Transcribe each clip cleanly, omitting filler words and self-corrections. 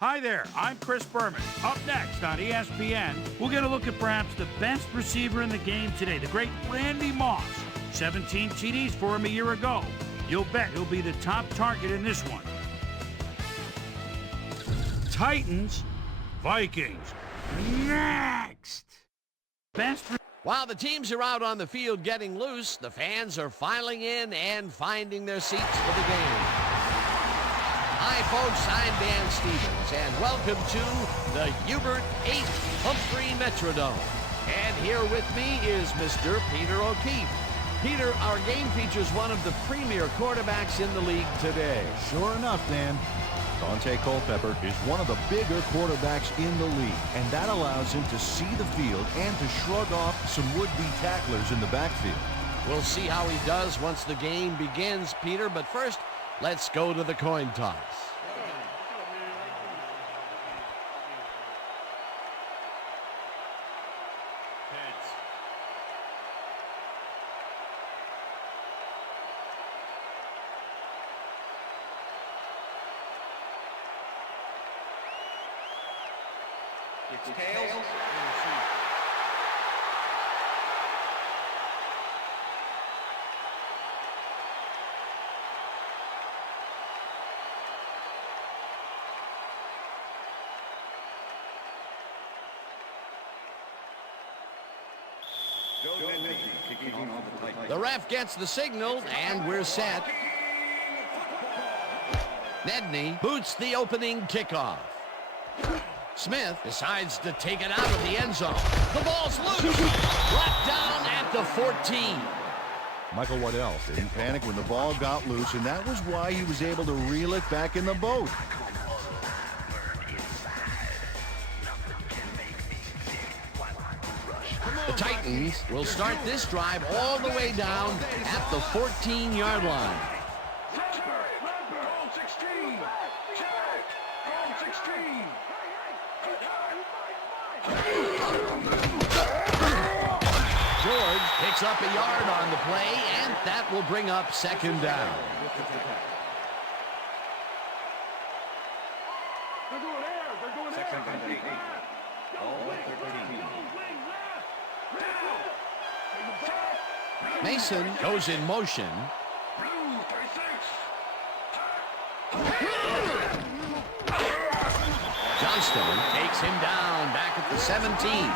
Hi there, I'm Chris Berman. Up next on ESPN, we're going to look at perhaps the best receiver in the game today, the great Randy Moss. 17 TDs for him a year ago. You'll bet he'll be the top target in this one. Titans, Vikings, next. While the teams are out on the field getting loose, the fans are filing in and finding their seats for the game. Hi, folks, I'm Dan Stevens, and welcome to the Hubert H. Humphrey Metrodome. And here with me is Mr. Peter O'Keefe. Peter, our game features one of the premier quarterbacks in the league today. Sure enough, Dan. Dante Culpepper is one of the bigger quarterbacks in the league, and that allows him to see the field and to shrug off some would-be tacklers in the backfield. We'll see how he does once the game begins, Peter, but first, let's go to the coin toss. It's tails. The ref gets the signal, and we're set. Nedney boots the opening kickoff. Smith decides to take it out of the end zone. The ball's loose. Brought down at the 14. Michael Waddell didn't panic when the ball got loose, and that was why he was able to reel it back in the boat. The Titans will start this drive all the way down at the 14-yard line. George picks up a yard on the play, and that will bring up second down. Mason goes in motion. Johnstone takes him down back at the 17.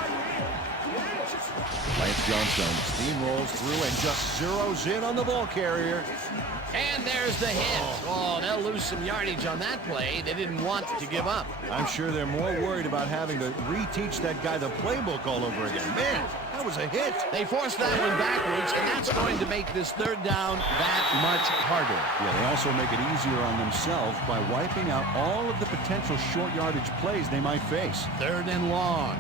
Lance Johnstone steamrolls through and just zeroes in on the ball carrier. And there's the hit. Oh, they'll lose some yardage on that play. They didn't want to give up. I'm sure they're more worried about having to reteach that guy the playbook all over again. Man, that was a hit. They forced that one backwards, and that's going to make this third down that much harder. Yeah, they also make it easier on themselves by wiping out all of the potential short yardage plays they might face. Third and long.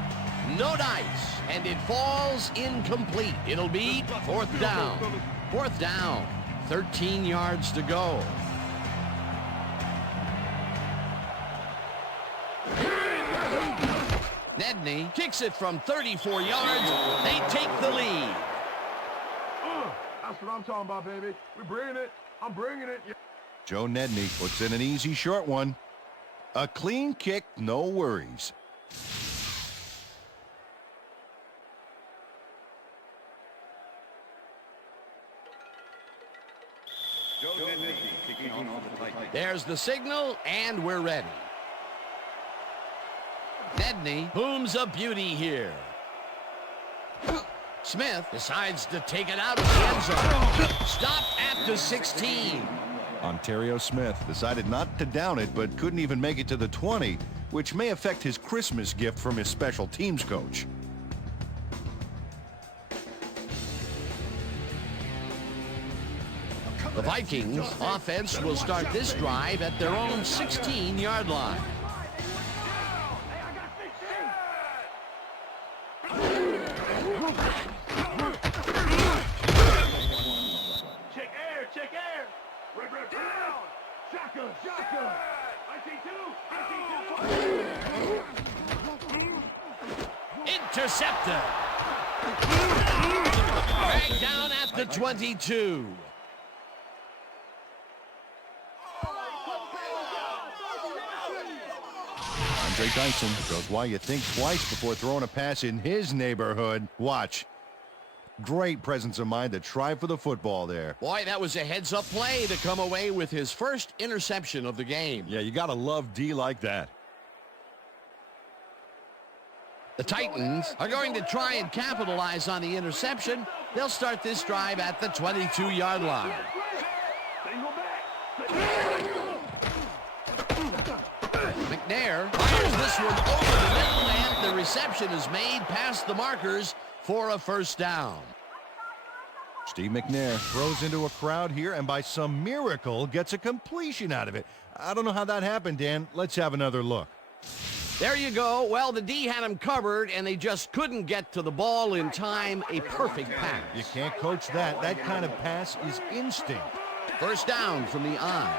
No dice, and it falls incomplete. It'll be fourth down. Fourth down. 13 yards to go. Nedney kicks it from 34 yards. They take the lead. That's what I'm talking about, baby. We're bringing it. I'm bringing it. Yeah. Joe Nedney puts in an easy short one. A clean kick, no worries. There's the signal, and we're ready. Nedney booms a beauty here. Smith decides to take it out of the end zone. Stop at the 16. Ontario Smith decided not to down it, but couldn't even make it to the 20, which may affect his Christmas gift from his special teams coach. The Vikings offense will start this drive at their own 16-yard line. Check air. Rip down. Shotgun. Intercepted. Dragged down at the 22. Andre Dyson shows why you think twice before throwing a pass in his neighborhood. Watch. Great presence of mind to try for the football there. Boy, that was a heads-up play to come away with his first interception of the game. Yeah, you got to love D like that. The Titans are going to try and capitalize on the interception. They'll start this drive at the 22-yard line. McNair fires this one over the middle, and the reception is made past the markers for a first down. Steve McNair throws into a crowd here and by some miracle gets a completion out of it. I don't know how that happened, Dan. Let's have another look. There you go. Well, the D had him covered, and they just couldn't get to the ball in time. A perfect pass. You can't coach that. That kind of pass is instinct. First down from the eye.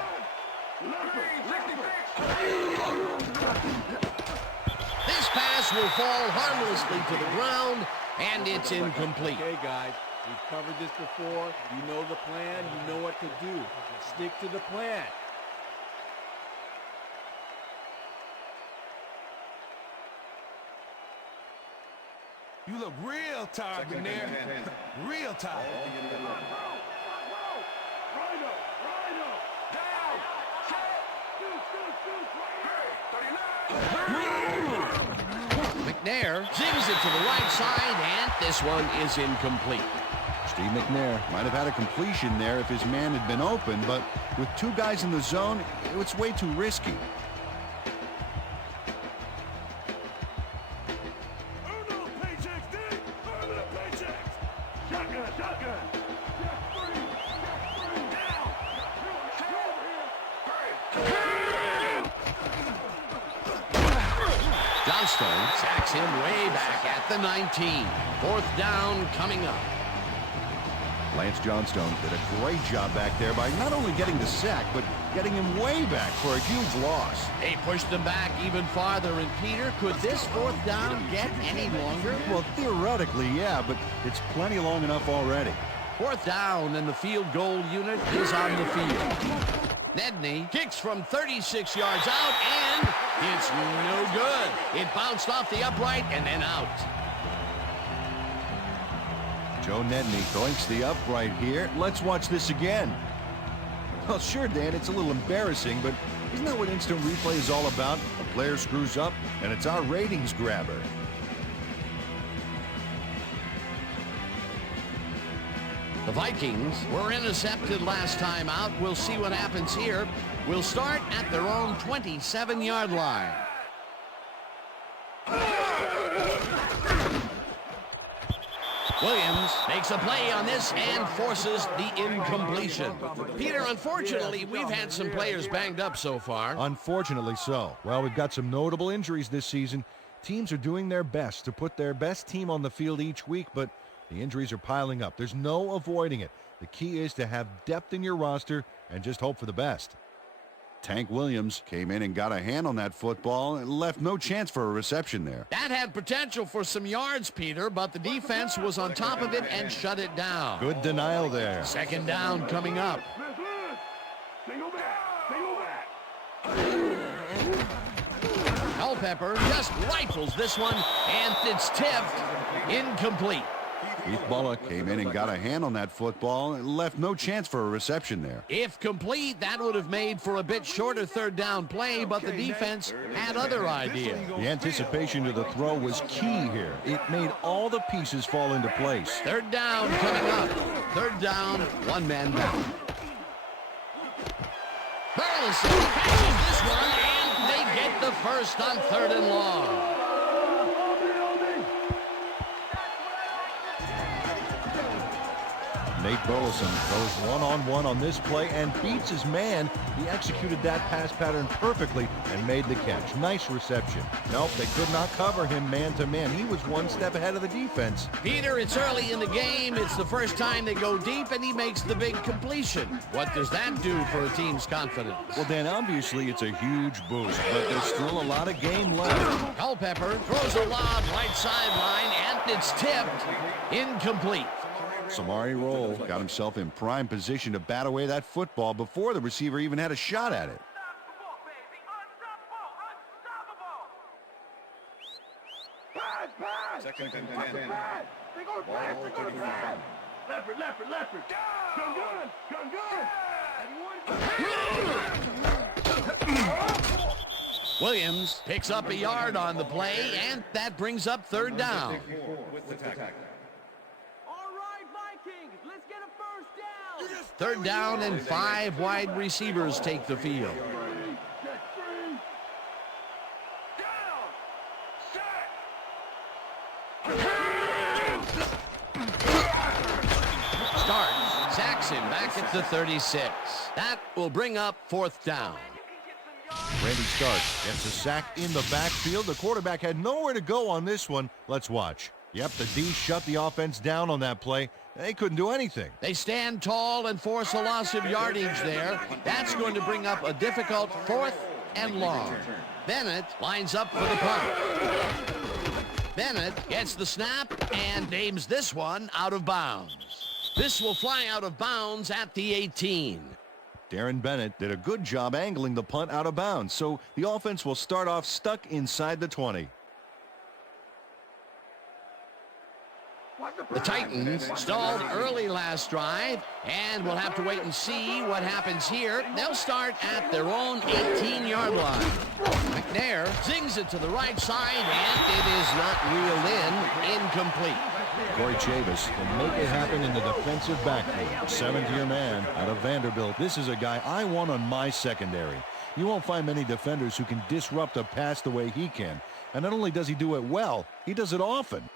This pass will fall harmlessly to the ground, and it's incomplete. Okay, guys, we've covered this before. You know the plan. You know what to do. Stick to the plan. You look real tired, McNair. Real tired. McNair zings it to the right side, and this one is incomplete. Steve McNair might have had a completion there if his man had been open, but with two guys in the zone, it's way too risky. Johnstone sacks him way back at the 19. Fourth down coming up. Lance Johnstone did a great job back there by not only getting the sack, but getting him way back for a huge loss. They pushed him back even farther, and Peter, could this fourth down get any longer? Well, theoretically, yeah, but it's plenty long enough already. Fourth down, and the field goal unit is on the field. Nedney kicks from 36 yards out, and it's no good. It bounced off the upright and then out. Joe Nedney doinks the upright here. Let's watch this again. Well, sure, Dan, it's a little embarrassing, but isn't that what instant replay is all about? A player screws up, and it's our ratings grabber. The Vikings were intercepted last time out. We'll see what happens here. We'll start at their own 27-yard line. Williams makes a play on this and forces the incompletion. Peter, unfortunately, we've had some players banged up so far. Unfortunately so. Well, we've got some notable injuries this season. Teams are doing their best to put their best team on the field each week, but the injuries are piling up. There's no avoiding it. The key is to have depth in your roster and just hope for the best. Tank Williams came in and got a hand on that football and left no chance for a reception there. That had potential for some yards, Peter, but the defense was on top of it and shut it down. Good denial there. Second down coming up. Culpepper just rifles this one, and it's tipped. Incomplete. Keith Bullock came in and got a hand on that football and left no chance for a reception there. If complete, that would have made for a bit shorter third down play, but the defense had other ideas. The anticipation to the throw was key here. It made all the pieces fall into place. Third down coming up. Third down, one man down. Burleson catches this one, and they get the first on third and long. Nate Burleson goes one-on-one on this play and beats his man. He executed that pass pattern perfectly and made the catch. Nice reception. Nope, they could not cover him man-to-man. He was one step ahead of the defense. Peter, it's early in the game. It's the first time they go deep, and he makes the big completion. What does that do for a team's confidence? Well, Dan, obviously it's a huge boost, but there's still a lot of game left. Culpepper throws a lob right sideline, and it's tipped. Incomplete. Samari Roll got himself in prime position to bat away that football before the receiver even had a shot at it. Pass. Second and 10. They go to pass. They go to pass. Leopard. Gun. Williams picks up a yard on the play, and that brings up third down. All right, Vikings, let's get a first down. Third down and 5 wide receivers take the field. Starts, sacks him back at the 36. That will bring up fourth down. Randy Starks gets a sack in the backfield. The quarterback had nowhere to go on this one. Let's watch. Yep, the D shut the offense down on that play. They couldn't do anything. They stand tall and force a loss of yardage there. That's going to bring up a difficult fourth and long. Bennett lines up for the punt. Bennett gets the snap and aims this one out of bounds. This will fly out of bounds at the 18. Darren Bennett did a good job angling the punt out of bounds, so the offense will start off stuck inside the 20. The Titans stalled early last drive, and we'll have to wait and see what happens here. They'll start at their own 18-yard line. McNair zings it to the right side, and it is not reeled in. Incomplete. Corey Chavis will make it happen in the defensive backfield. Seventh-year man out of Vanderbilt. This is a guy I want on my secondary. You won't find many defenders who can disrupt a pass the way he can. And not only does he do it well, he does it often.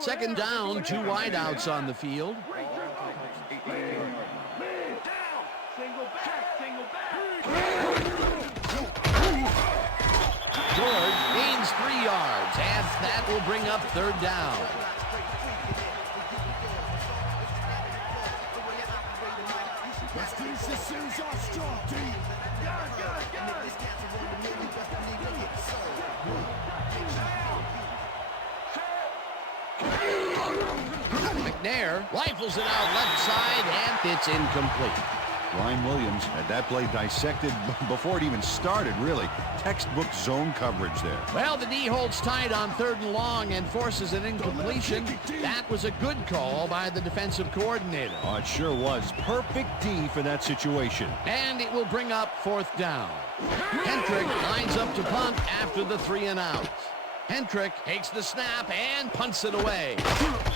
Second down, 2 wideouts on the field. George gains 3 yards, and that will bring up third down. McNair rifles it out left side, and it's incomplete. Ryan Williams had that play dissected before it even started, really. Textbook zone coverage there. Well, the D holds tight on third and long and forces an incompletion. That was a good call by the defensive coordinator. Oh, it sure was. Perfect D for that situation. And it will bring up fourth down. Hendrick lines up to punt after the 3 and out. Hendrick takes the snap and punts it away.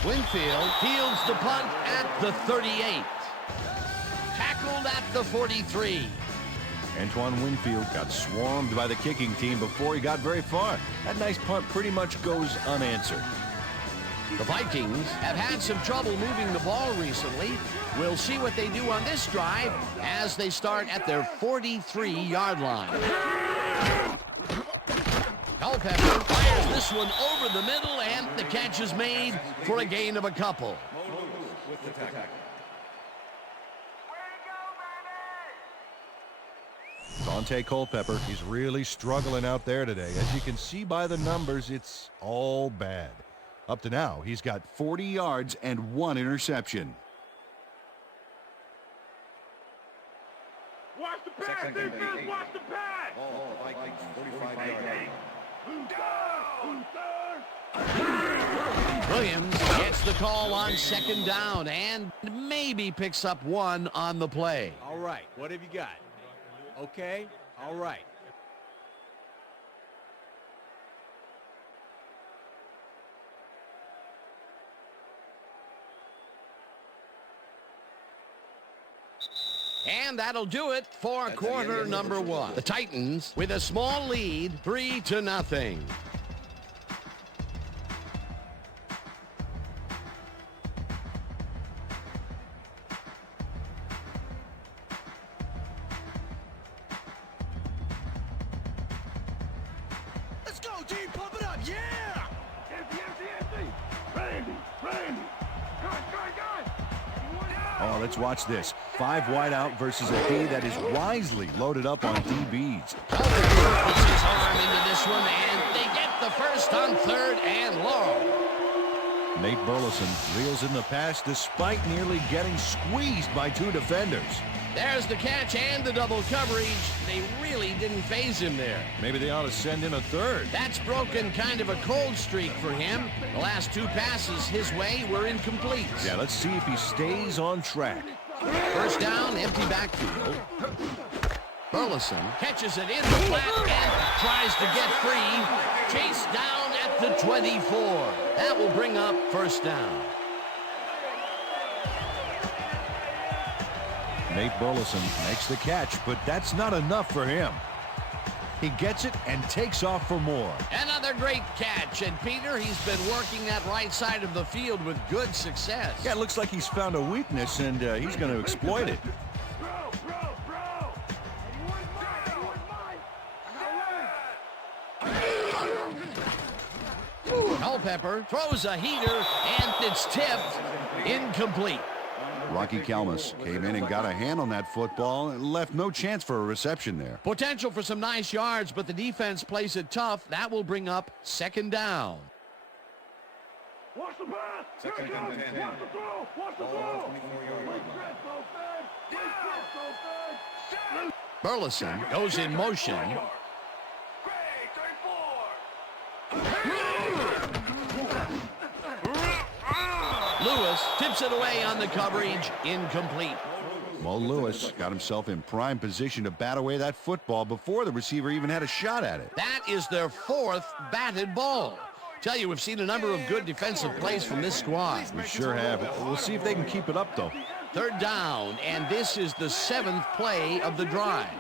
Winfield fields the punt at the 38. Tackled at the 43. Antoine Winfield got swarmed by the kicking team before he got very far. That nice punt pretty much goes unanswered. The Vikings have had some trouble moving the ball recently. We'll see what they do on this drive as they start at their 43-yard line. Culpepper fires this one over the middle, and the catch is made for a gain of a couple. Dante Culpepper is really struggling out there today. As you can see by the numbers, it's all bad. Up to now, he's got 40 yards and 1 interception. Watch the pass, defense, watch the pass. Ball, Vikings, 45 yards. Williams gets the call on second down and maybe picks up 1 on the play. All right, what have you got? Okay, all right. And that'll do it for quarter number 1. The Titans with a small lead, 3-0. Let's go, team. Pump it up. Yeah. Randy. Oh, let's watch this. 5 wide out versus a D that is wisely loaded up on DBs. Culpepper puts his arm into this one, and they get the first on third and long. Nate Burleson reels in the pass despite nearly getting squeezed by 2 defenders. There's the catch and the double coverage. They really didn't phase him there. Maybe they ought to send in a third. That's broken kind of a cold streak for him. The last 2 passes his way were incomplete. Yeah, let's see if he stays on track. First down, empty backfield. Burleson catches it in the flat and tries to get free. Chased down at the 24. That will bring up first down. Nate Burleson makes the catch, but that's not enough for him. He gets it and takes off for more. Another great catch, and Peter, he's been working that right side of the field with good success. Yeah, it looks like he's found a weakness, and he's going to exploit it. Culpepper throws a heater, and it's tipped. Incomplete. Rocky Kalmus came in and got a hand on that football and left no chance for a reception there. Potential for some nice yards, but the defense plays it tough. That will bring up second down. Watch the pass. Second Here it and comes. 10. Watch the throw. Watch the throw. Burleson goes in motion. Lewis tips it away on the coverage. Incomplete. Mo Lewis got himself in prime position to bat away that football before the receiver even had a shot at it. That is their 4th batted ball. Tell you, we've seen a number of good defensive plays from this squad. We sure have. We'll see if they can keep it up, though. Third down, and this is the 7th play of the drive.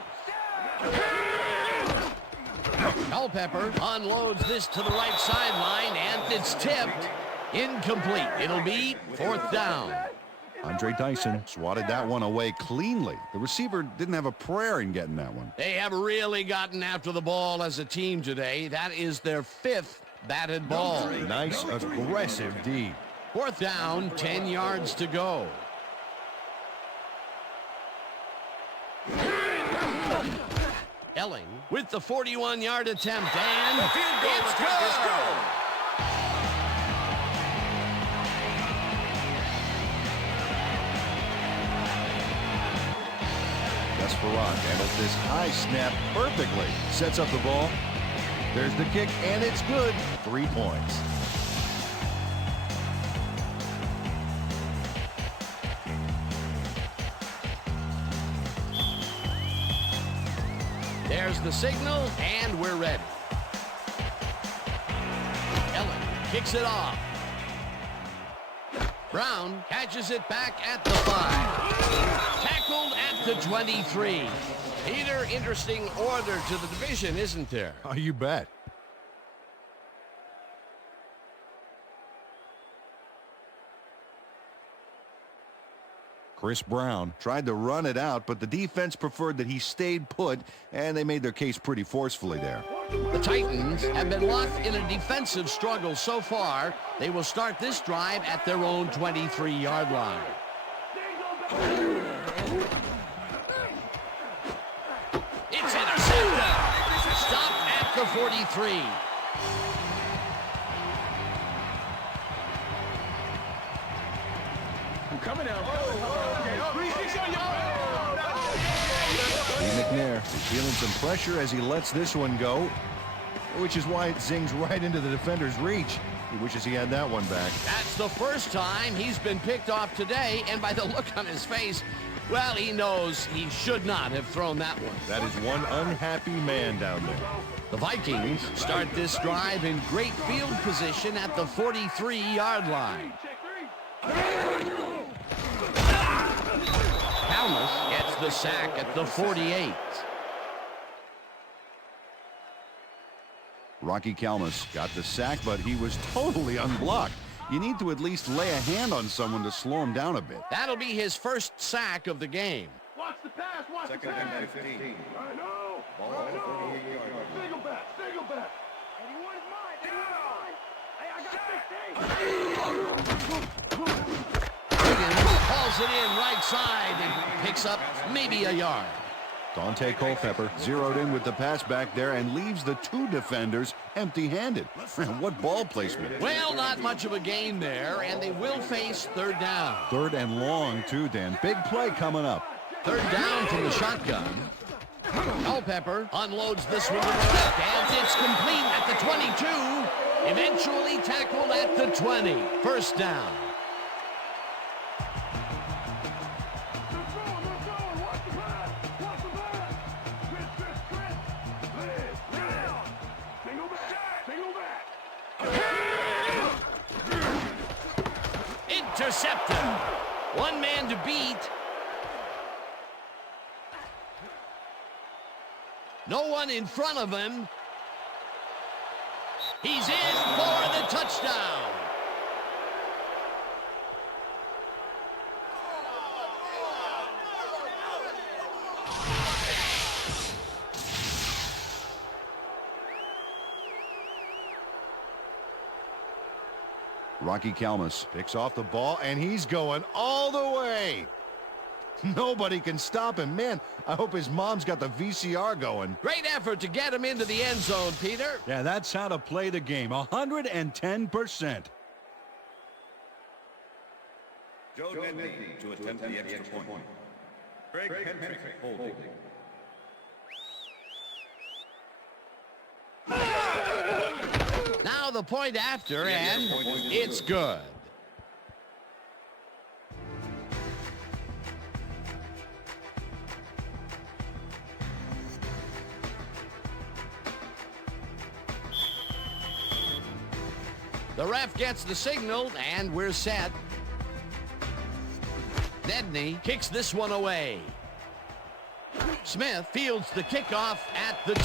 Culpepper unloads this to the right sideline, and it's tipped. Incomplete. It'll be 4th down. Andre Dyson swatted that one away cleanly. The receiver didn't have a prayer in getting that one. They have really gotten after the ball as a team today. That is their 5th batted ball. Nice, aggressive D. 4th down, 10 yards to go. Elling with the 41-yard attempt, and it's good. Desperate handles this high snap perfectly. Sets up the ball. There's the kick, and it's good. 3 points. There's the signal, and we're ready. Elling kicks it off. Brown catches it back at the 5. Tackled at the 23. Peter, interesting order to the division, isn't there? Oh, you bet. Chris Brown tried to run it out, but the defense preferred that he stayed put, and they made their case pretty forcefully there. The Titans have been locked in a defensive struggle so far. They will start this drive at their own 23-yard line. It's intercepted. Stopped at the 43. I'm coming out. Lee McNair is feeling some pressure as he lets this one go, which is why it zings right into the defender's reach. He wishes he had that one back. That's the first time he's been picked off today, and by the look on his face, well, he knows he should not have thrown that one. That is one unhappy man down there. The Vikings start this drive in great field position at the 43-yard line. Kalmus gets the sack at the 48. Rocky Kalmus got the sack, but he was totally unblocked. You need to at least lay a hand on someone to slow him down a bit. That'll be his first sack of the game. Watch the pass. Watch the Second pass. and 15. I know. Ball I know. 38-yard line. Single back. Single back. Anyone is mine. Anyone is mine. Hey, I got 16. Higgins hauls it in right side and picks up maybe a yard. Dante Culpepper zeroed in with the pass back there and leaves the 2 defenders empty-handed. What ball placement. Well, not much of a gain there, and they will face third down. 3rd and long, too, Dan. Big play coming up. Third down from the shotgun. Culpepper unloads this one to the left, and it's complete at the 22. Eventually tackled at the 20. First down. Intercepted. One man to beat. No one in front of him. He's in for the touchdown. Rocky Kalmus. Picks off the ball, and he's going all the way. Nobody can stop him. Man, I hope his mom's got the VCR going. Great effort to get him into the end zone, Peter. Yeah, that's how to play the game. 110%. Joe Nedney to attempt the extra point. Greg Henry holding. Now the point after, and it's good. The ref gets the signal, and we're set. Nedney kicks this one away. Smith fields the kickoff at the 2.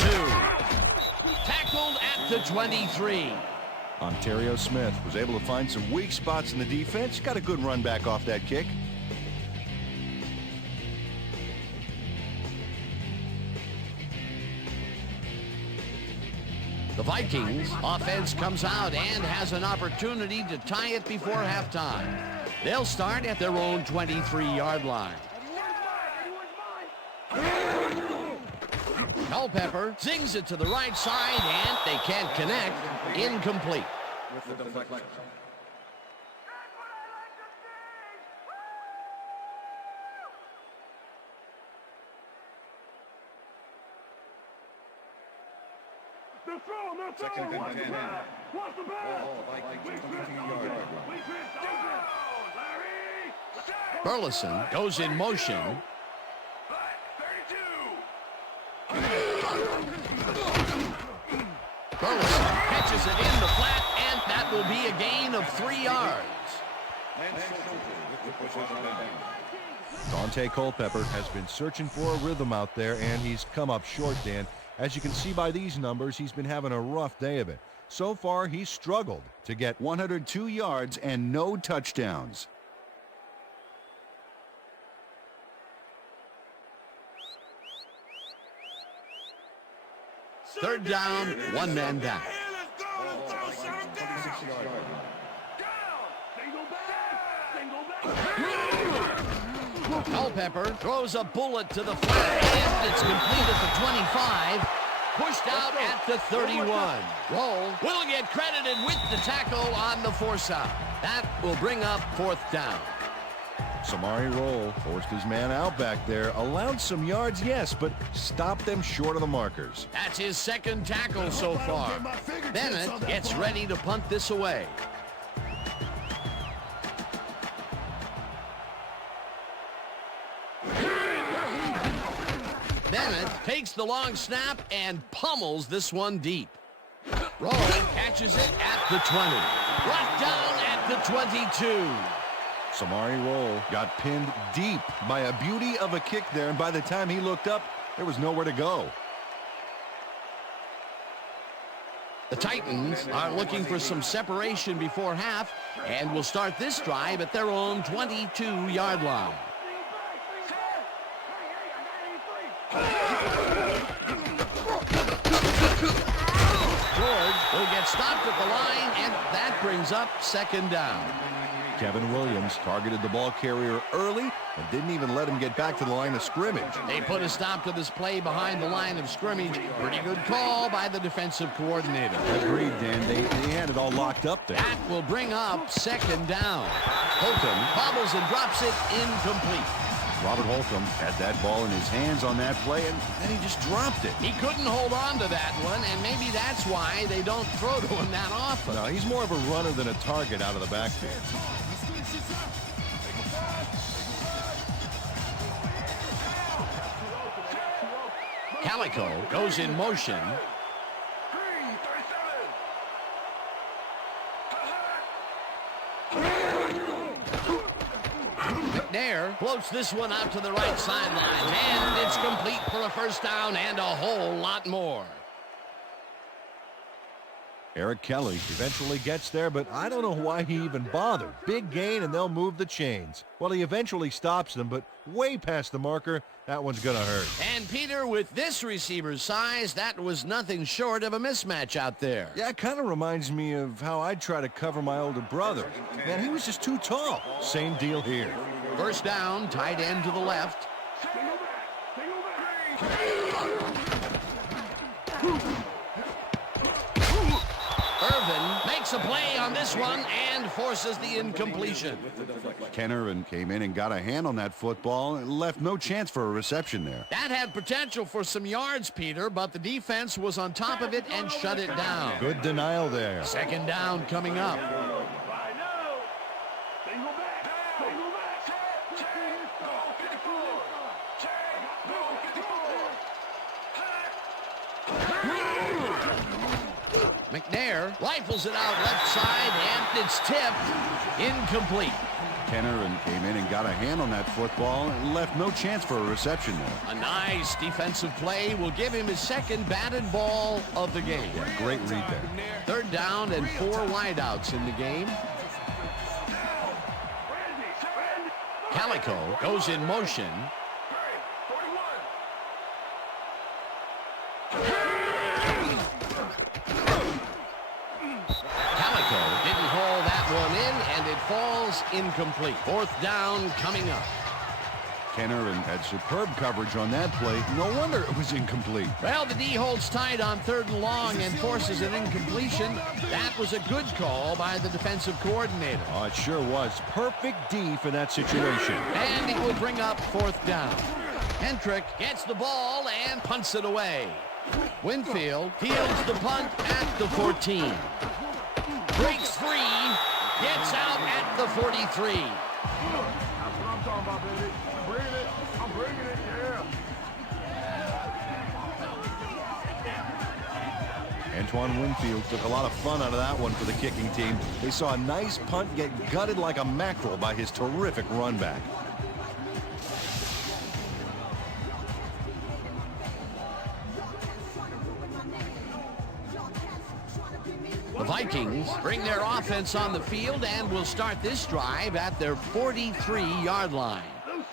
Tackled at the 23. Ontario Smith was able to find some weak spots in the defense. Got a good run back off that kick. The Vikings offense comes out and has an opportunity to tie it before halftime. They'll start at their own 23-yard line. Culpepper zings it to the right side, and they can't connect. Incomplete. With the deflection. Second and 10. Ball, Vikings 22-yard line. Burleson goes in motion. Burleson catches it in the flat, and that will be a gain of 3 yards. Dante Culpepper has been searching for a rhythm out there, and he's come up short, Dan. As you can see by these numbers, he's been having a rough day of it. So far, he's struggled to get 102 yards and no touchdowns. Third down, one man down. Culpepper throws a bullet to the flat, and it's complete at the 25. Pushed out at the 31. Roll will get credited with the tackle on the force out. That will bring up fourth down. Samari Roll forced his man out back there. Allowed some yards, yes, but stopped them short of the markers. That's his second tackle so far. Bennett gets ready to punt this away. Bennett takes the long snap and pummels this one deep. Roll catches it at the 20. Brought down at the 22. Samari Roll got pinned deep by a beauty of a kick there, and by the time he looked up, there was nowhere to go. The Titans are looking for some separation before half and will start this drive at their own 22-yard line. George will get stopped at the line, and that brings up second down. Kevin Williams targeted the ball carrier early and didn't even let him get back to the line of scrimmage. They put a stop to this play behind the line of scrimmage. Pretty good call by the defensive coordinator. Agreed, Dan. They had it all locked up there. That will bring up second down. Holcomb bobbles and drops it incomplete. Robert Holcomb had that ball in his hands on that play, and then he just dropped it. He couldn't hold on to that one, and maybe that's why they don't throw to him that often. No, he's more of a runner than a target out of the backfield. Calico goes in motion. McNair floats this one out to the right sideline, and it's complete for a first down and a whole lot more. Eric Kelly eventually gets there, but I don't know why he even bothered. Big gain, and they'll move the chains. Well, he eventually stops them, but way past the marker. That one's going to hurt. And Peter, with this receiver's size, that was nothing short of a mismatch out there. Yeah, it kind of reminds me of how I'd try to cover my older brother. Man, he was just too tall. Same deal here. First down, tight end to the left. Irvin makes a play on this one and forces the incompletion. Kenner came in and got a hand on that football and left no chance for a reception there. That had potential for some yards, Peter, but the defense was on top of it and shut it down. Good denial there. Second down coming up. McNair rifles it out left side, and it's tipped. Incomplete. Kenner came in and got a hand on that football and left no chance for a reception there. A nice defensive play will give him his second batted ball of the game. Yeah, great read there. Third down and 4 wideouts in the game. Calico goes in motion. Calico didn't haul that one in, and it falls incomplete. Fourth down coming up. Kenner had superb coverage on that play. No wonder it was incomplete. Well, the D holds tight on 3rd and long and forces an incompletion. That was a good call by the defensive coordinator. Oh, it sure was. Perfect D for that situation. And it will bring up 4th down. Hendrick gets the ball and punts it away. Winfield fields the punt at the 14. Breaks free, gets out at the 43. That's what I'm talking about, baby. Bringing it. I'm bringing it, yeah. Antoine Winfield took a lot of fun out of that one for the kicking team. They saw a nice punt get gutted like a mackerel by his terrific run back. The Vikings bring their offense on the field and will start this drive at their 43-yard line. Lucy.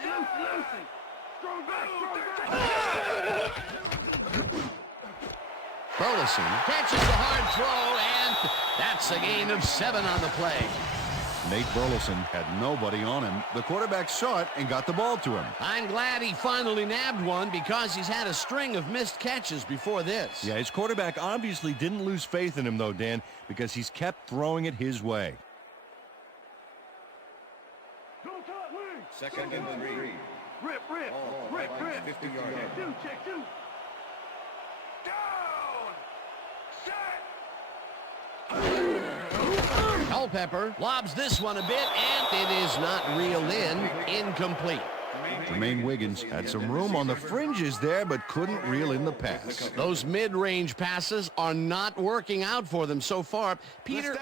Strong back. Burleson catches the hard throw, and that's a gain of 7 on the play. Nate Burleson had nobody on him. The quarterback saw it and got the ball to him. I'm glad he finally nabbed one because he's had a string of missed catches before this. Yeah, his quarterback obviously didn't lose faith in him, though, Dan, because he's kept throwing it his way. Second and 3. Rip. 50-yard. Check two. Culpepper lobs this one a bit, and it is not reeled in. Incomplete. Jermaine Wiggins had some room on the fringes there, but couldn't reel in the pass. Those mid-range passes are not working out for them so far. Peter,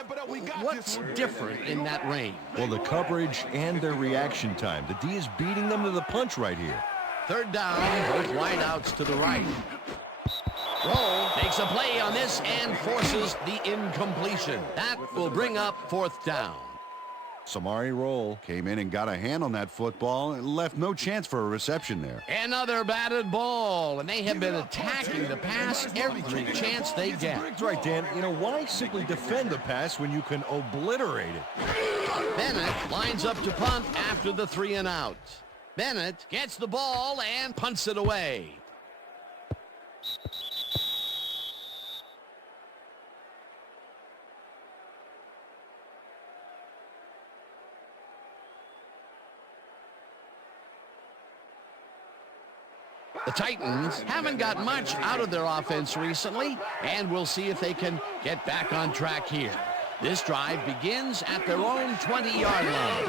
what's different in that range? Well, the coverage and their reaction time. The D is beating them to the punch right here. Third down, both wideouts to the right. Roll makes a play on this and forces the incompletion. That will bring up 4th down. Samari Roll came in and got a hand on that football and left no chance for a reception there. Another batted ball, and they have been attacking the pass every chance they get. That's right, Dan. You know, why simply defend the pass when you can obliterate it? Bennett lines up to punt after the 3 and out. Bennett gets the ball and punts it away. The Titans haven't got much out of their offense recently, and we'll see if they can get back on track here. This drive begins at their own 20-yard line.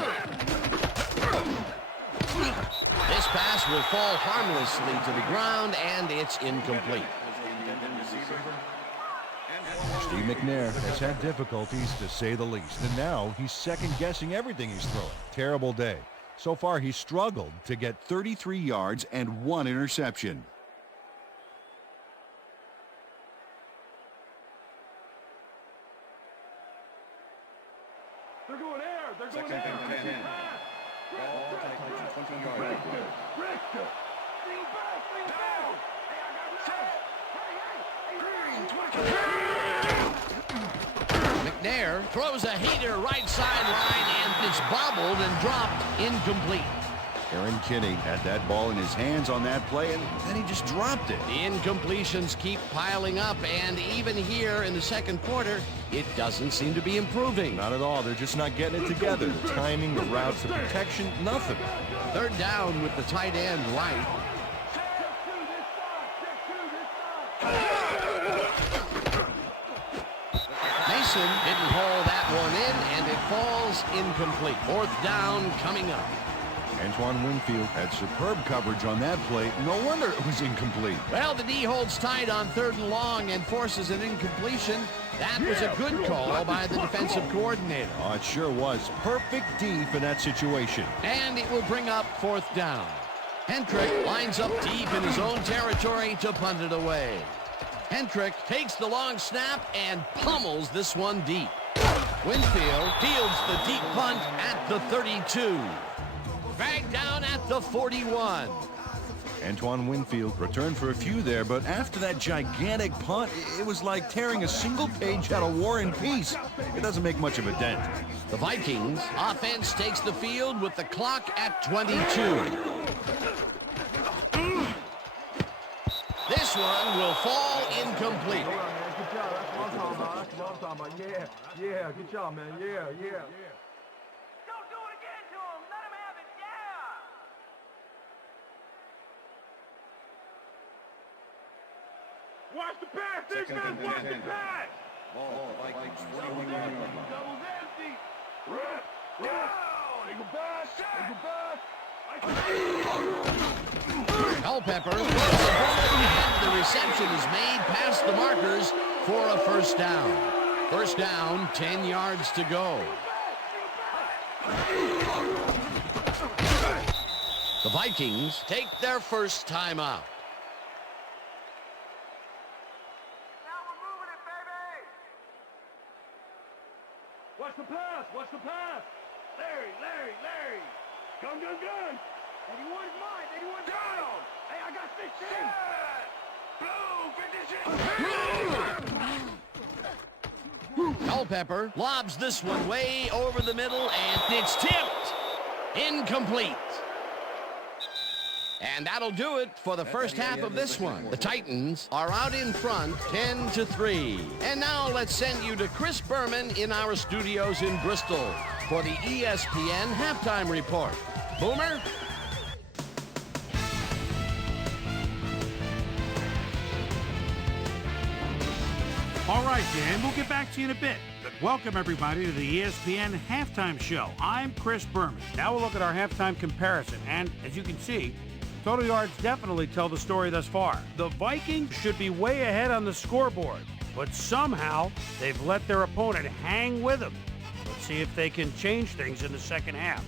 This pass will fall harmlessly to the ground, and it's incomplete. Steve McNair has had difficulties, to say the least, and now he's second-guessing everything he's throwing. Terrible day. So far, he's struggled to get 33 yards and 1 interception. They're going air. They're going air. Ball, Titans, 20 yards. Richter. Bring back. Hey, I got McNair throws a heater right sideline, and it's bobbled and dropped incomplete. Aaron Kinney had that ball in his hands on that play, and then he just dropped it. The incompletions keep piling up, and even here in the second quarter, it doesn't seem to be improving. Not at all. They're just not getting it together. The timing, the routes, the protection, nothing. Third down with the tight end right. Mason didn't haul that one in, and it falls incomplete. Fourth down coming up. Antoine Winfield had superb coverage on that play. No wonder it was incomplete. Well, the D holds tight on 3rd and long and forces an incompletion. That was a good call by the defensive coordinator. Oh, it sure was. Perfect D for that situation. And it will bring up 4th down. Hendrick lines up deep in his own territory to punt it away. Hendrick takes the long snap and pummels this one deep. Winfield fields the deep punt at the 32. Dragged down at the 41. Antoine Winfield returned for a few there, but after that gigantic punt, it was like tearing a single page out of War and Peace. It doesn't make much of a dent. The Vikings offense takes the field with the clock at 22. This one will fall incomplete. Good job. That's what I'm talking about. That's what I'm talking about. Yeah. Good job, man. Yeah. Don't do it again to him. Let him have it. Yeah. Watch the pass, defense. Watch the pass. Ball, Vikings, Doubles empty. Rip. They go back. Culpepper throws the ball, and the reception is made past the markers for a first down. First down, 10 yards to go. The Vikings take their first time out. Now we're moving it, baby. Watch the pass. Larry. Gun. 81's mine. 81 down. Hey, I got 16. Blue, finish it. Culpepper lobs this one way over the middle, and it's tipped. Incomplete. And that'll do it for the first half of this one. The Titans are out in front, 10-3. And now let's send you to Chris Berman in our studios in Bristol for the ESPN Halftime Report. Boomer? All right, Dan, we'll get back to you in a bit. But welcome, everybody, to the ESPN Halftime Show. I'm Chris Berman. Now we'll look at our halftime comparison. And as you can see, total yards definitely tell the story thus far. The Vikings should be way ahead on the scoreboard, but somehow they've let their opponent hang with them. Let's see if they can change things in the second half.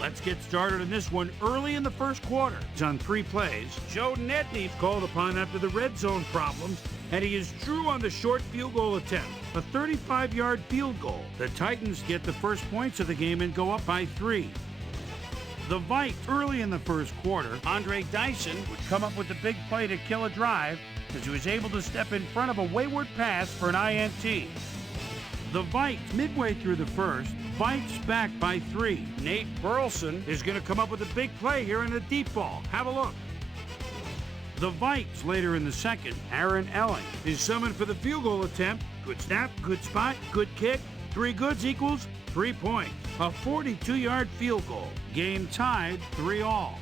Let's get started in this one early in the first quarter. It's on 3 plays. Joe Nedney called upon after the red zone problems, and he is true on the short field goal attempt, a 35-yard field goal. The Titans get the first points of the game and go up by 3. The Vikes, early in the first quarter, Andre Dyson would come up with the big play to kill a drive as he was able to step in front of a wayward pass for an INT. The Vikes, midway through the first, Vikes back by 3. Nate Burleson is going to come up with a big play here in a deep ball. Have a look. The Vikes, later in the second, Aaron Elling is summoned for the field goal attempt. Good snap, good spot, good kick. 3 goods equals 3 points. A 42-yard field goal. Game tied 3-all.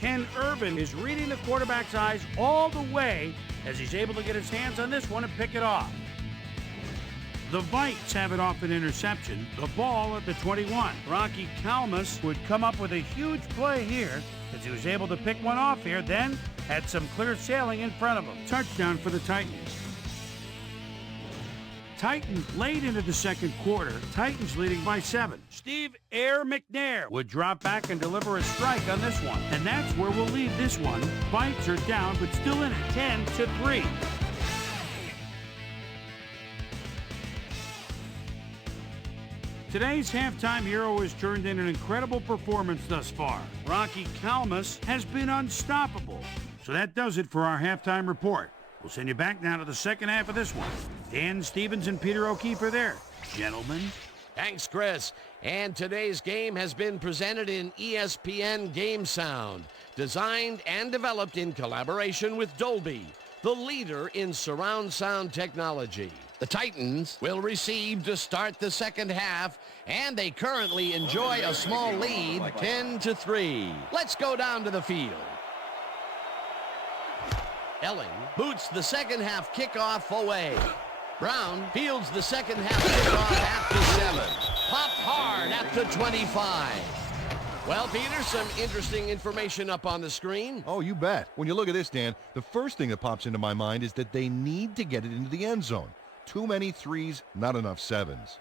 Ken Urban is reading the quarterback's eyes all the way as he's able to get his hands on this one and pick it off. The Vikes have it off an interception. The ball at the 21. Rocky Kalmus would come up with a huge play here as he was able to pick one off here, then had some clear sailing in front of him. Touchdown for the Titans. Titans late into the second quarter. Titans leading by 7. Steve Air McNair would drop back and deliver a strike on this one. And that's where we'll leave this one. Vikes are down, but still in it, 10-3. Today's halftime hero has turned in an incredible performance thus far. Rocky Kalmus has been unstoppable. So that does it for our halftime report. We'll send you back now to the second half of this one. Dan Stevens and Peter O'Keefe are there. Gentlemen. Thanks, Chris. And today's game has been presented in ESPN Game Sound, designed and developed in collaboration with Dolby, the leader in surround sound technology. The Titans will receive to start the second half, and they currently enjoy a small lead, 10-3. Let's go down to the field. Elling boots the second half kickoff away. Brown fields the second half kickoff at the 7. Popped hard at the 25. Well, Peter, some interesting information up on the screen. Oh, you bet. When you look at this, Dan, the first thing that pops into my mind is that they need to get it into the end zone. Too many 3s, not enough 7s.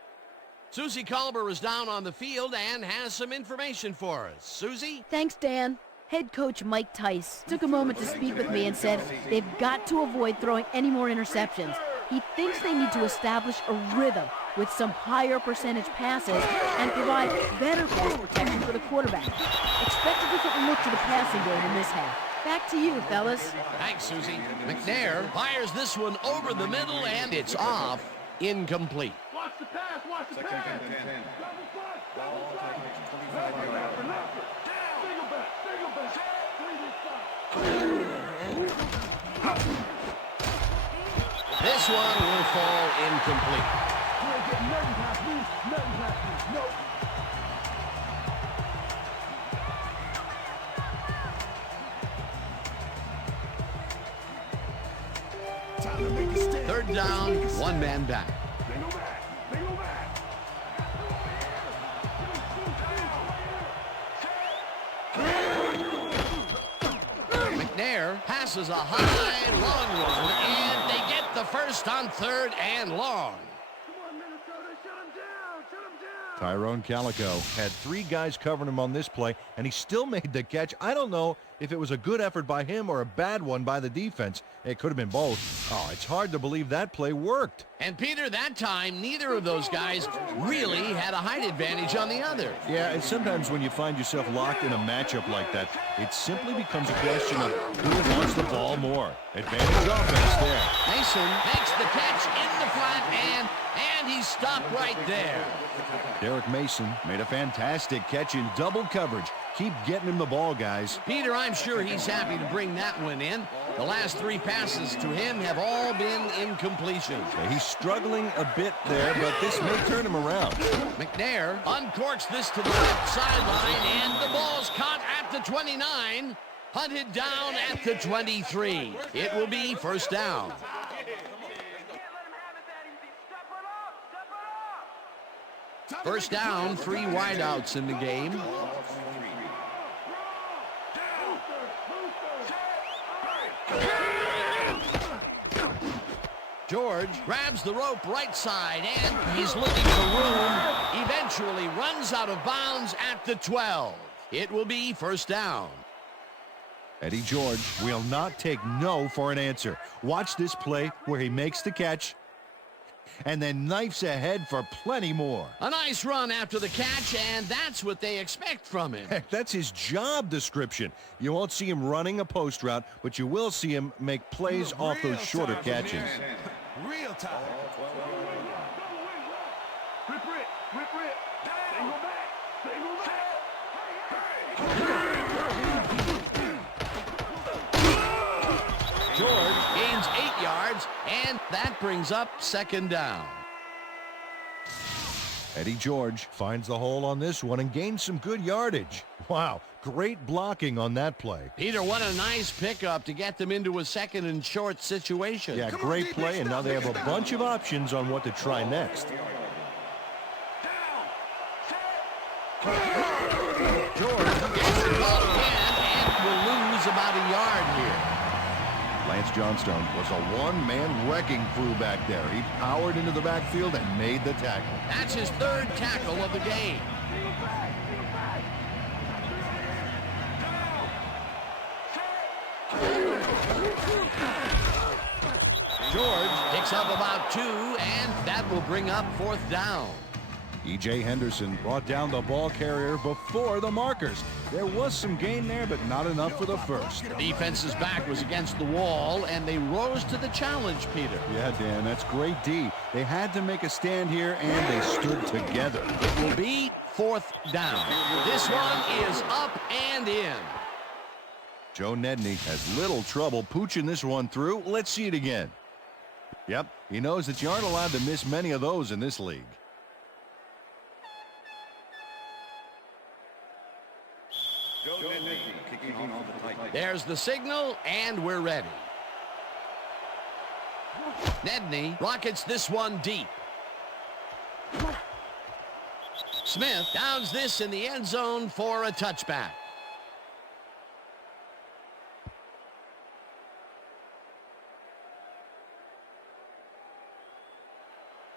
Susie Culber is down on the field and has some information for us. Susie? Thanks, Dan. Head coach Mike Tice took a moment to speak with me and said they've got to avoid throwing any more interceptions. He thinks they need to establish a rhythm with some higher percentage passes and provide better pass protection for the quarterback. Expect a different look to the passing game in this half. Back to you, fellas. Thanks, Susie. McNair fires this one over the middle, and it's off. Incomplete. Watch the pass, watch the Second pass. and 10. Double flag, double flag. 25 yards. Single back, single back. This one will fall incomplete. Third down, one man back. McNair passes a high, long run, and they get the first on 3rd and long. Tyrone Calico had 3 guys covering him on this play, and he still made the catch. I don't know if it was a good effort by him or a bad one by the defense. It could have been both. Oh, it's hard to believe that play worked. And Peter, that time, neither of those guys really had a height advantage on the other. Yeah, and sometimes when you find yourself locked in a matchup like that, it simply becomes a question of who wants the ball more. Advantage offense there. Mason makes the catch in the flat, and he stopped right there. Derek Mason made a fantastic catch in double coverage. Keep getting him the ball, guys. Peter, I'm sure he's happy to bring that one in. The last 3 passes to him have all been incompletions. Yeah, he's struggling a bit there, but this may turn him around. McNair uncorks this to the left sideline, and the ball's caught at the 29, hunted down at the 23. It will be first down. First down, 3 wideouts in the game. George grabs the rope right side, and he's looking for room. Eventually runs out of bounds at the 12. It will be first down. Eddie George will not take no for an answer. Watch this play where he makes the catch and then knifes ahead for plenty more. A nice run after the catch, and that's what they expect from him. Heck, that's his job description. You won't see him running a post route, but you will see him make plays off those shorter catches. Real time. Rip. Single back. George gains 8 yards, and that brings up second down. Eddie George finds the hole on this one and gains some good yardage. Wow, great blocking on that play. Peter, what a nice pickup to get them into a 2nd and short situation. Yeah, great play, and now they have a bunch of options on what to try next. George gets the ball again and will lose about a yard here. Lance Johnstone was a one-man wrecking crew back there. He powered into the backfield and made the tackle. That's his 3rd tackle of the game. George picks up about 2, and that will bring up 4th down. E.J. Henderson brought down the ball carrier before the markers. There was some gain there, but not enough for the first. The defense's back was against the wall, and they rose to the challenge, Peter. Yeah, Dan, that's great D. They had to make a stand here, and they stood together. It will be 4th down. This one is up and in. Joe Nedney has little trouble pooching this one through. Let's see it again. Yep, he knows that you aren't allowed to miss many of those in this league. There's the signal, and we're ready. Nedney rockets this one deep. Smith downs this in the end zone for a touchback.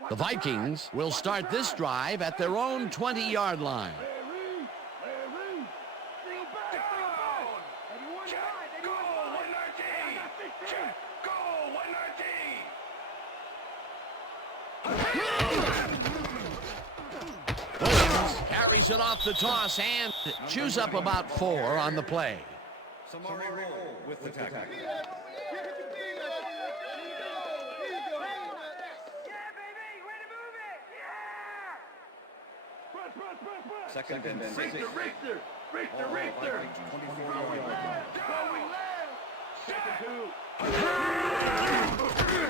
The Vikings will start this drive at their own 20-yard line. Carries it off the toss and chews up about 4 on the play. Samari Roll with the tackle. Second and 6. Richter.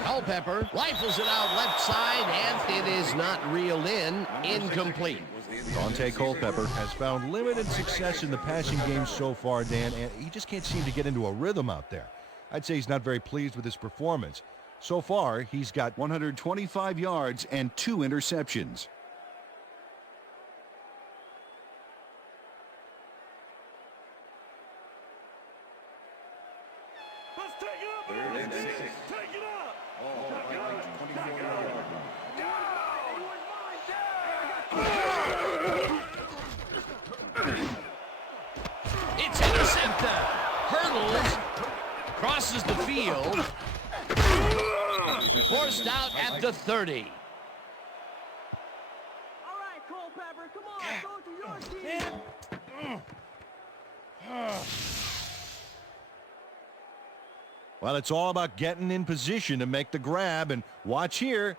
Culpepper rifles it out left side, and it is not reeled in. Incomplete. Dante Culpepper has found limited success in the passing game so far, Dan, and he just can't seem to get into a rhythm out there. I'd say he's not very pleased with his performance. So far, he's got 125 yards and 2 interceptions. Let's take it up. Third and 6. Take it up. Ball Vikings 24-yard line. It's intercepted. Hurdles. Crosses the field. Forced out at the 30. All right, Culpepper, come on, go to your team. Well, it's all about getting in position to make the grab, and watch here.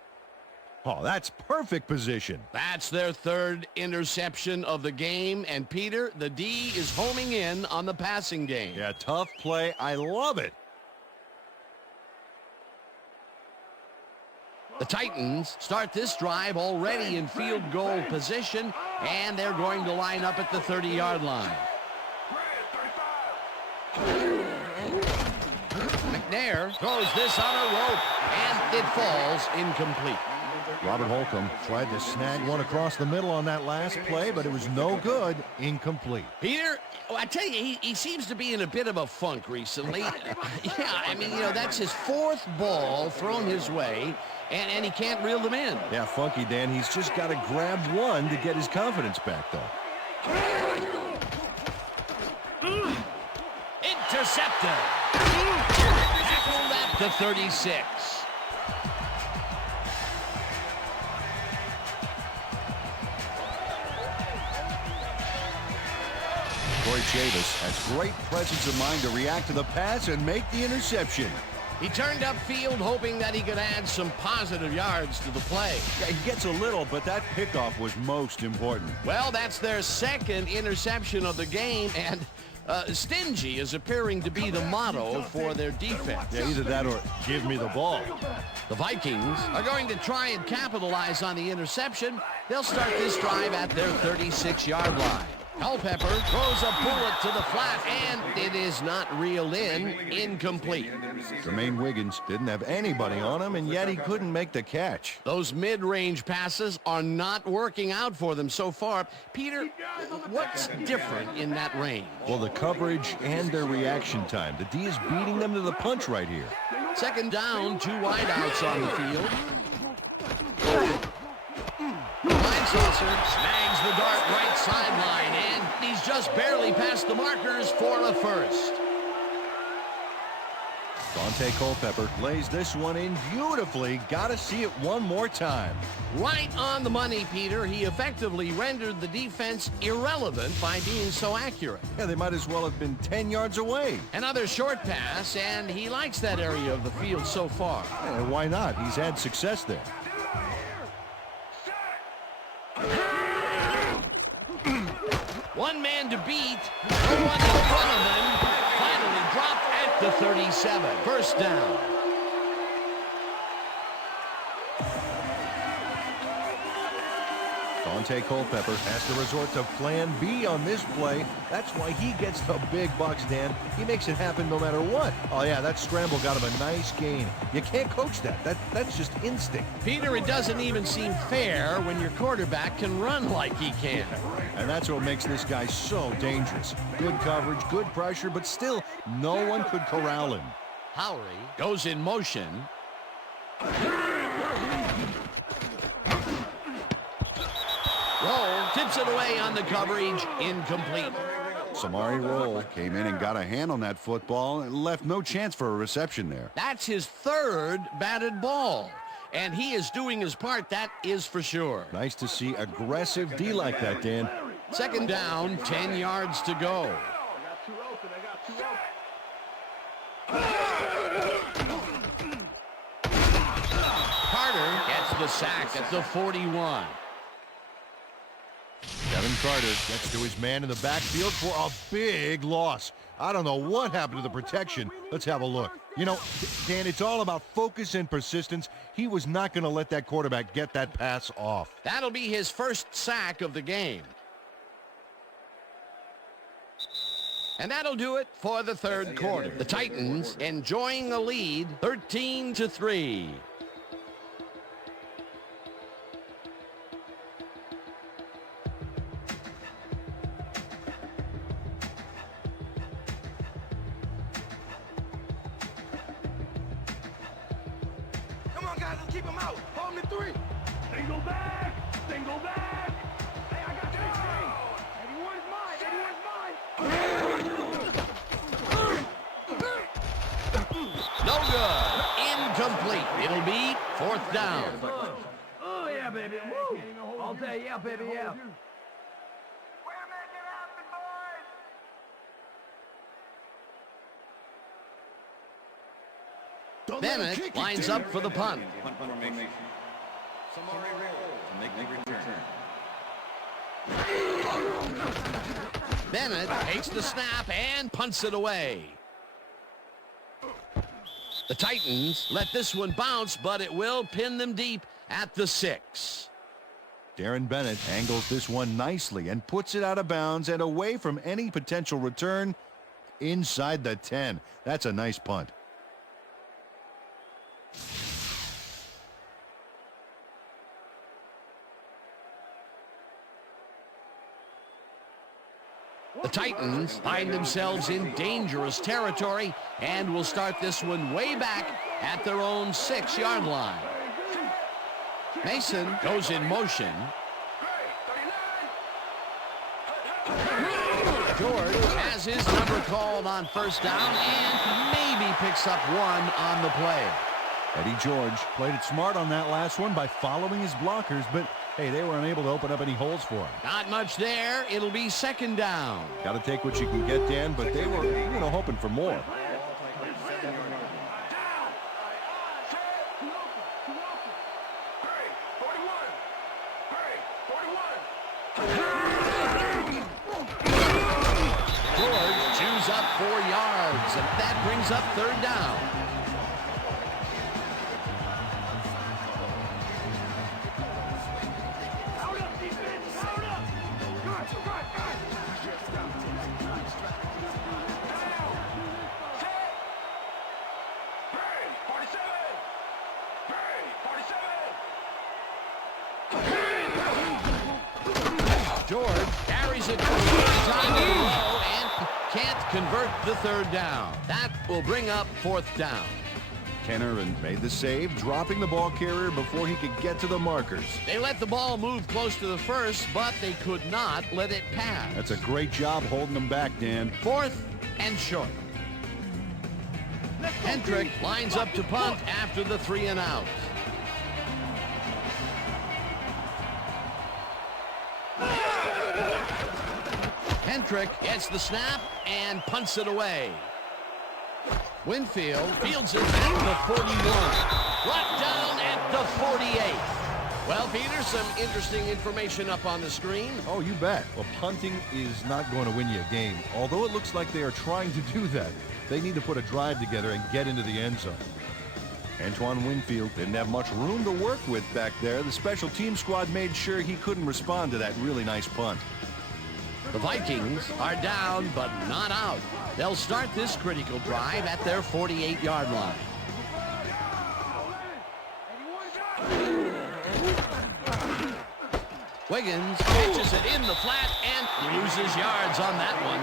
Oh, that's perfect position. That's their 3rd interception of the game, and Peter, the D is homing in on the passing game. Yeah, tough play. I love it. The Titans start this drive already in field goal position, and they're going to line up at the 30-yard line. McNair throws this on a rope, and it falls incomplete. Robert Holcomb tried to snag one across the middle on that last play, but it was no good. Incomplete. Peter, I tell you, he seems to be in a bit of a funk recently. Yeah, I mean, that's his 4th ball thrown his way, and he can't reel them in. Yeah, funky, Dan. He's just got to grab one to get his confidence back, though. Intercepted. Tackled at the 36. Corey Chavis has great presence of mind to react to the pass and make the interception. He turned upfield hoping that he could add some positive yards to the play. Yeah, he gets a little, but that pickoff was most important. Well, that's their 2nd interception of the game, and stingy is appearing to be the motto for their defense. Yeah, either that or give me the ball. The Vikings are going to try and capitalize on the interception They'll start this drive at their 36-yard line. Culpepper throws a bullet to the flat, and it is not reeled in. Incomplete. Jermaine Wiggins didn't have anybody on him, and yet he couldn't make the catch. Those mid-range passes are not working out for them so far. Peter, what's different in that range? Well, the coverage and their reaction time. The D is beating them to the punch right here. Second down, 2 wideouts on the field. Snags the dart right sideline, and he's just barely past the markers for a first. Dante Culpepper lays this one in beautifully. Got to see it one more time. Right on the money, Peter. He effectively rendered the defense irrelevant by being so accurate. Yeah, they might as well have been 10 yards away. Another short pass, and he likes that area of the field so far. And why not? He's had success there. One man to beat, no one in front of him. Finally dropped at the 37. First down. Dante Culpepper has to resort to plan B on this play. That's why he gets the big bucks, Dan. He makes it happen no matter what. Oh, yeah, that scramble got him a nice gain. You can't coach that. That's just instinct. Peter, it doesn't even seem fair when your quarterback can run like he can. And that's what makes this guy so dangerous. Good coverage, good pressure, but still, no one could corral him. Howery goes in motion. Roll tips it away on the coverage. Incomplete. Samari Roll came in and got a hand on that football and left no chance for a reception there. That's his third batted ball. And he is doing his part, that is for sure. Nice to see aggressive D like that, Dan. Second down, 10 yards to go. Carter gets the sack at the 41. Kevin Carter gets to his man in the backfield for a big loss. I don't know what happened to the protection. Let's have a look. You know, Dan, it's all about focus and persistence. He was not going to let that quarterback get that pass off. That'll be his first sack of the game. And that'll do it for the third quarter. The Titans enjoying a lead, 13-3. Come on, guys, let's keep him out. Hold him to 3. Single back! Single back! Hey, I got this thing. 81's mine. 81's mine. No good. Incomplete. It'll be fourth down. Oh, yeah, baby. Woo! All day, yeah, baby, yeah. We're making it happen, boys! Bennett lines up for the punt. Punt formation. Samari Roll to make return. Bennett takes the snap and punts it away. The Titans let this one bounce, but it will pin them deep at the 6. Darren Bennett angles this one nicely and puts it out of bounds and away from any potential return inside the 10. That's a nice punt. The Titans find themselves in dangerous territory and will start this one way back at their own 6-yard line. Mason goes in motion. George has his number called on first down and maybe picks up one on the play. Eddie George played it smart on that last one by following his blockers, but hey, they were unable to open up any holes for him. Not much there. It'll be second down. Got to take what you can get, Dan, but they were, hoping for more. George chews up 4 yards, and that brings up third down. can't convert the third down. That will bring up fourth down. Kenner made the save, dropping the ball carrier before he could get to the markers. They let the ball move close to the first, but they could not let it pass. That's a great job holding them back, Dan. Fourth and short. Hendrick lines up to punt after the 3 and out. Hendrick gets the snap and punts it away. Winfield fields it at the 41. Brought down at the 48. Well, Peter, some interesting information up on the screen. Oh, you bet. Well, punting is not going to win you a game. Although it looks like they are trying to do that. They need to put a drive together and get into the end zone. Antoine Winfield didn't have much room to work with back there. The special team squad made sure he couldn't respond to that really nice punt. The Vikings are down, but not out. They'll start this critical drive at their 48-yard line. Wiggins catches it in the flat and loses yards on that one.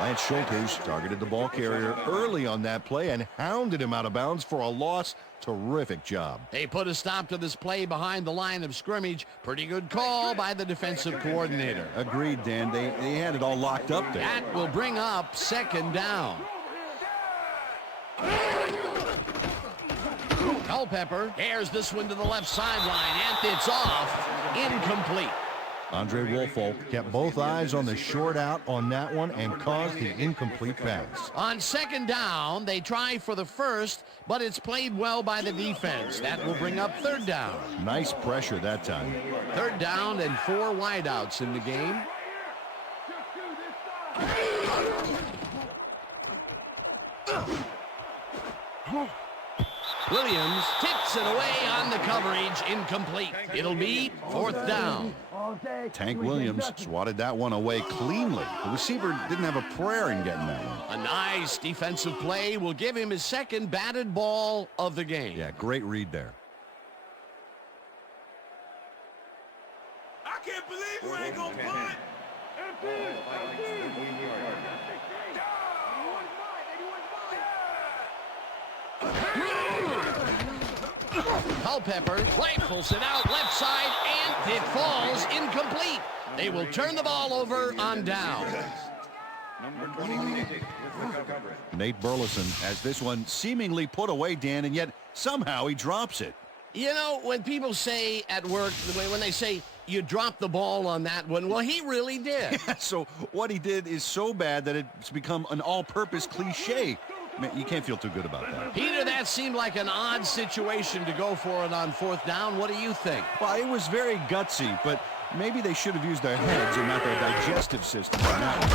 Lance Schulters targeted the ball carrier early on that play and hounded him out of bounds for a loss. Terrific job. They put a stop to this play behind the line of scrimmage. Pretty good call by the defensive coordinator. Agreed, Dan. They had it all locked up there. That will bring up second down. Culpepper airs this one to the left sideline, and it's off. Incomplete. Andre Wolfold kept both eyes on the short out on that one and caused the incomplete pass. On second down, they try for the first, but it's played well by the defense. That will bring up third down. Nice pressure that time. Third down and 4 wideouts in the game. Williams tips it away on the coverage. Incomplete. It'll be fourth down. Tank Williams swatted that one away cleanly. The receiver didn't have a prayer in getting that one. A nice defensive play will give him his second batted ball of the game. Yeah, great read there. I can't believe we ain't gonna punt. Culpepper rifles it out left side, and it falls incomplete. They will turn the ball over on down. Nate Burleson has this one seemingly put away, Dan, and yet somehow he drops it. You know, when people say at work, when they say you dropped the ball on that one, well, he really did. So what he did is so bad that it's become an all-purpose cliche. Man, you can't feel too good about that. Peter, that seemed like an odd situation to go for it on fourth down. What do you think? Well, it was very gutsy, but maybe they should have used their heads and not their digestive system on that one.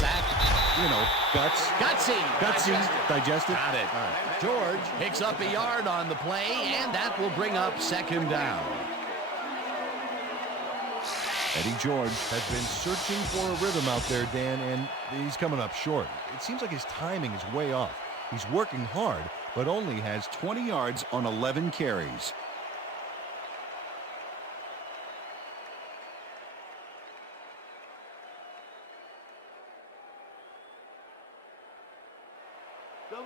That, you know, guts. Gutsy. Digestive. Got it. All right. George picks up a yard on the play, and that will bring up second down. Eddie George has been searching for a rhythm out there, Dan, and he's coming up short. It seems like his timing is way off. He's working hard, but only has 20 yards on 11 carries.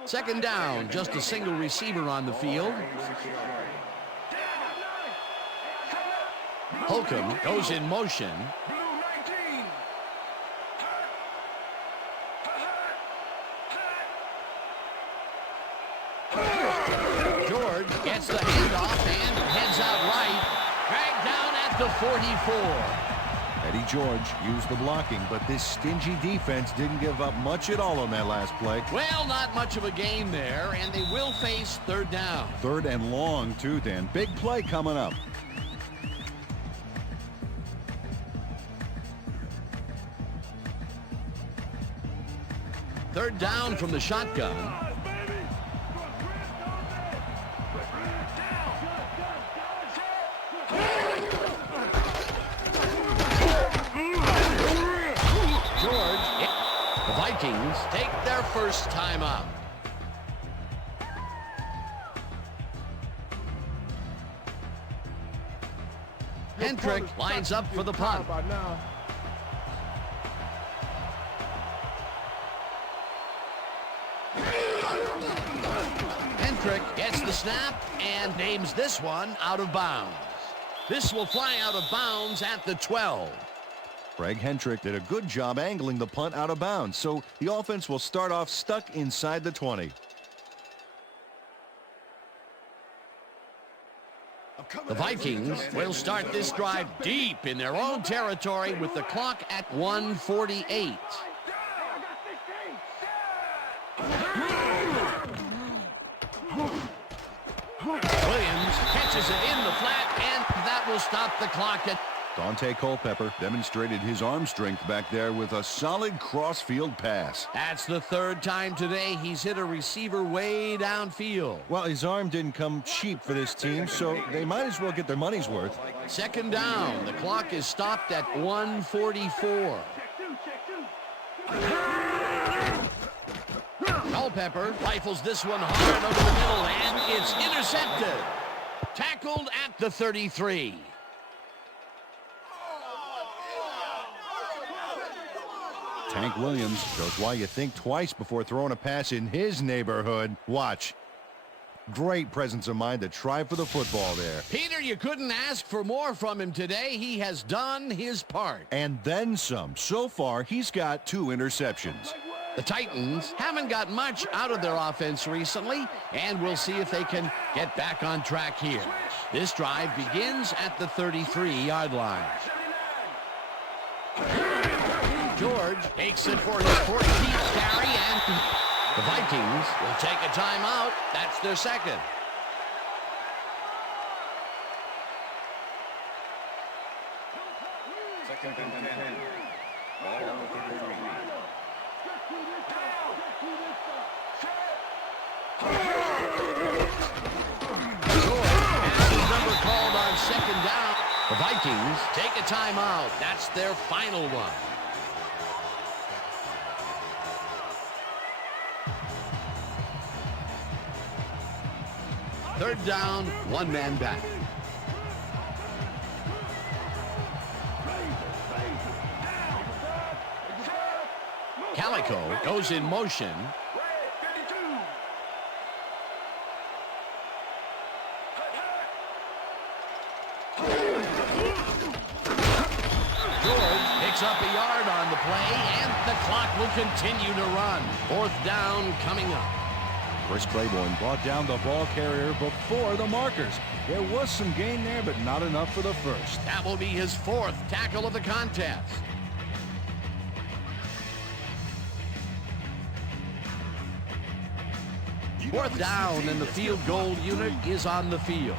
Second down, just a single receiver on the field. Holcomb goes in motion. George gets the handoff and heads out right. Dragged down at the 44. Eddie George used the blocking, but this stingy defense didn't give up much at all on that last play. Well, not much of a gain there, and they will face third down. Third and long, too, Dan. Big play coming up. Third down from the shotgun. George, the Vikings take their first time out. Hendrick lines up for the punt. Hendrick gets the snap and names this one out of bounds. This will fly out of bounds at the 12. Craig Hendrick did a good job angling the punt out of bounds, so the offense will start off stuck inside the 20. The Vikings will start this drive deep in their own territory with the clock at 1:48. Williams catches it in the flat, and that will stop the clock at... Dante Culpepper demonstrated his arm strength back there with a solid cross-field pass. That's the third time today he's hit a receiver way downfield. Well, his arm didn't come cheap for this team, so they might as well get their money's worth. Second down. The clock is stopped at 1:44. Culpepper rifles this one hard over the middle, and it's intercepted. Tackled at the 33. Tank Williams shows why you think twice before throwing a pass in his neighborhood. Watch. Great presence of mind to try for the football there. Peter, you couldn't ask for more from him today. He has done his part. And then some. So far, he's got 2 interceptions. The Titans haven't got much out of their offense recently, and we'll see if they can get back on track here. This drive begins at the 33-yard line. George takes it for his 14th carry, and the Vikings will take a timeout. That's their second. Second and 10. Ball on the 33. Number called on second down. The Vikings take a timeout. That's their final one. Third down, one man back. Calico goes in motion. Up a yard on the play, and the clock will continue to run. Fourth down coming up. Chris Claiborne brought down the ball carrier before the markers. There was some gain there, but not enough for the first. That will be his 4th tackle of the contest. Fourth down, and the field goal unit is on the field.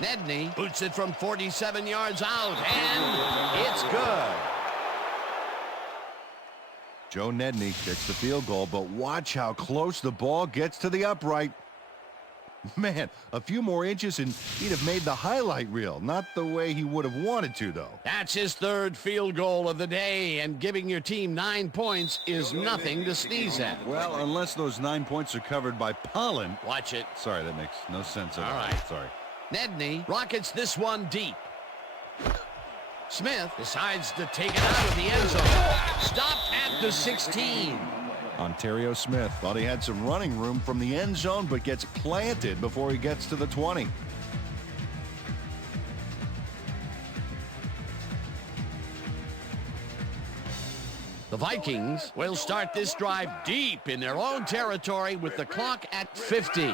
Nedney boots it from 47 yards out, and it's good. Joe Nedney kicks the field goal, but watch how close the ball gets to the upright. Man, a few more inches and he'd have made the highlight reel. Not the way he would have wanted to, though. That's his 3rd field goal of the day, and giving your team 9 points is nothing to sneeze at. Well, unless those 9 points are covered by pollen. Watch it. Sorry, that makes no sense at all. All right. Sorry. Nedney rockets this one deep. Smith decides to take it out of the end zone. Stopped at the 16. Ontario Smith thought he had some running room from the end zone, but gets planted before he gets to the 20. The Vikings will start this drive deep in their own territory with the clock at 50.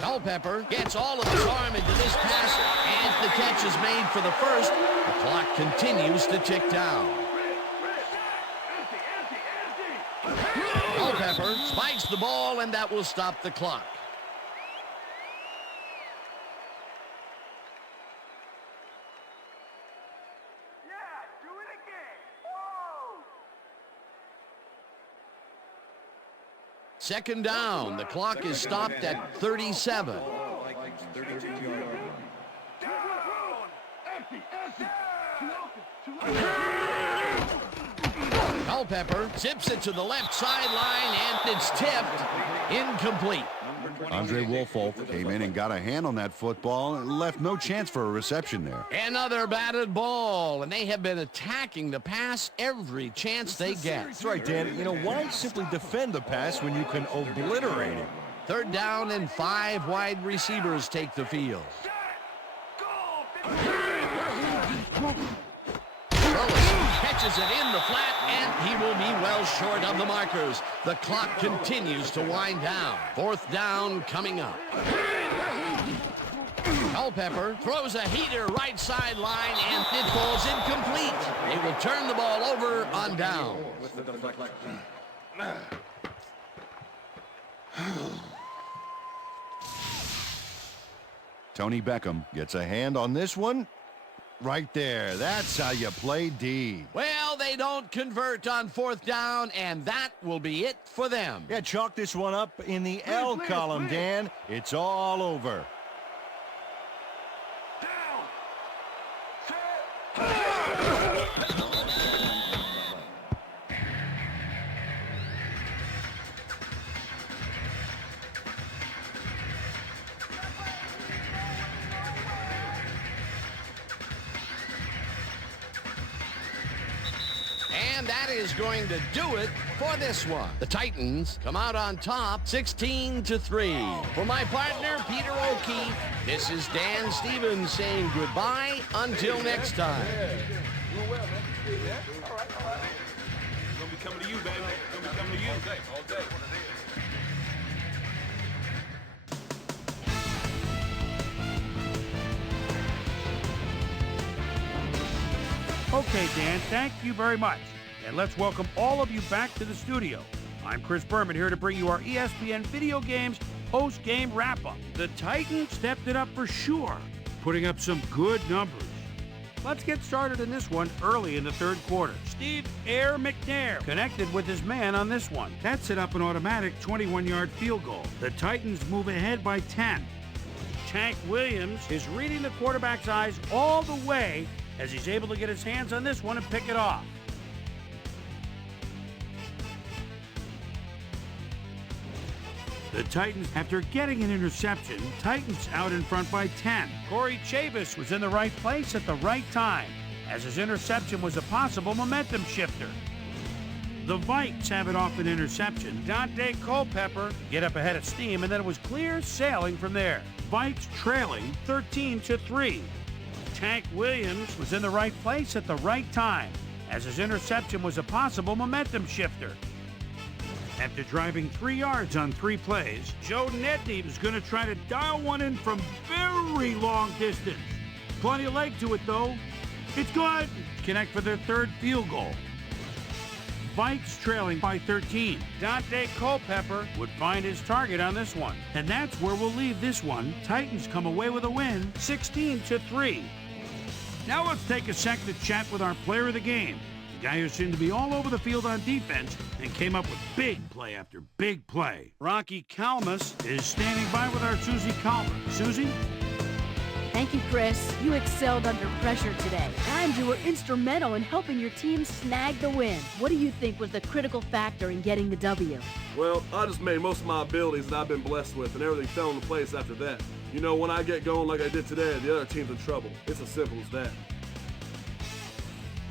Culpepper gets all of his arm into this pass, and the catch is made for the first. The clock continues to tick down. Culpepper spikes the ball, and that will stop the clock. Second down. The clock is stopped at 37. Culpepper zips it to the left sideline, and it's tipped. Incomplete. Andre Wolfolk came in and got a hand on that football and left no chance for a reception there. Another batted ball, and they have been attacking the pass every chance they get. That's right, Dan. You know, why simply defend the pass when you can obliterate it? 3rd down and 5 wide receivers take the field. Burleson catches it in the flat, and he will be well short of the markers. The clock continues to wind down. 4th down coming up. Culpepper throws a heater right sideline, and it falls incomplete. They will turn the ball over on down. Tony Beckham gets a hand on this one. Right there. That's how you play D. Well, they don't convert on 4th down, and that will be it for them. Yeah, chalk this one up in the L column, Dan. It's all over. And that is going to do it for this one. The Titans come out on top 16-3. For my partner, Peter O'Keefe, this is Dan Stevens saying goodbye until next time. Gonna be coming to you, baby. Gonna be coming to you. All day. Okay, Dan, thank you very much. And let's welcome all of you back to the studio. I'm Chris Berman here to bring you our ESPN Video Games post-game wrap-up. The Titans stepped it up for sure, putting up some good numbers. Let's get started in this one early in the 3rd quarter. Steve Air McNair connected with his man on this one. That set up an automatic 21-yard field goal. The Titans move ahead by 10. Tank Williams is reading the quarterback's eyes all the way as he's able to get his hands on this one and pick it off. The Titans, after getting an interception, Titans out in front by 10. Corey Chavis was in the right place at the right time, as his interception was a possible momentum shifter. The Vikes have it off an interception. Dante Culpepper get up ahead of steam, and then it was clear sailing from there. Vikes trailing 13-3. Tank Williams was in the right place at the right time, as his interception was a possible momentum shifter. After driving 3 yards on 3 plays, Joe Nedney was going to try to dial one in from very long distance. Plenty of leg to it, though. It's good. Connect for their 3rd field goal. Vikes trailing by 13. Dante Culpepper would find his target on this one. And that's where we'll leave this one. Titans come away with a win, 16-3. Now let's take a sec to chat with our player of the game. The guy who seemed to be all over the field on defense and came up with big play after big play. Rocky Kalmus is standing by with our Susie Calmer. Susie? Thank you, Chris. You excelled under pressure today, and you were instrumental in helping your team snag the win. What do you think was the critical factor in getting the W? Well, I just made most of my abilities that I've been blessed with, and everything fell into place after that. You know, when I get going like I did today, the other team's in trouble. It's as simple as that.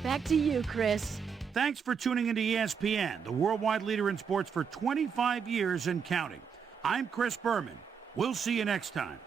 Back to you, Chris. Thanks for tuning into ESPN, the worldwide leader in sports for 25 years and counting. I'm Chris Berman. We'll see you next time.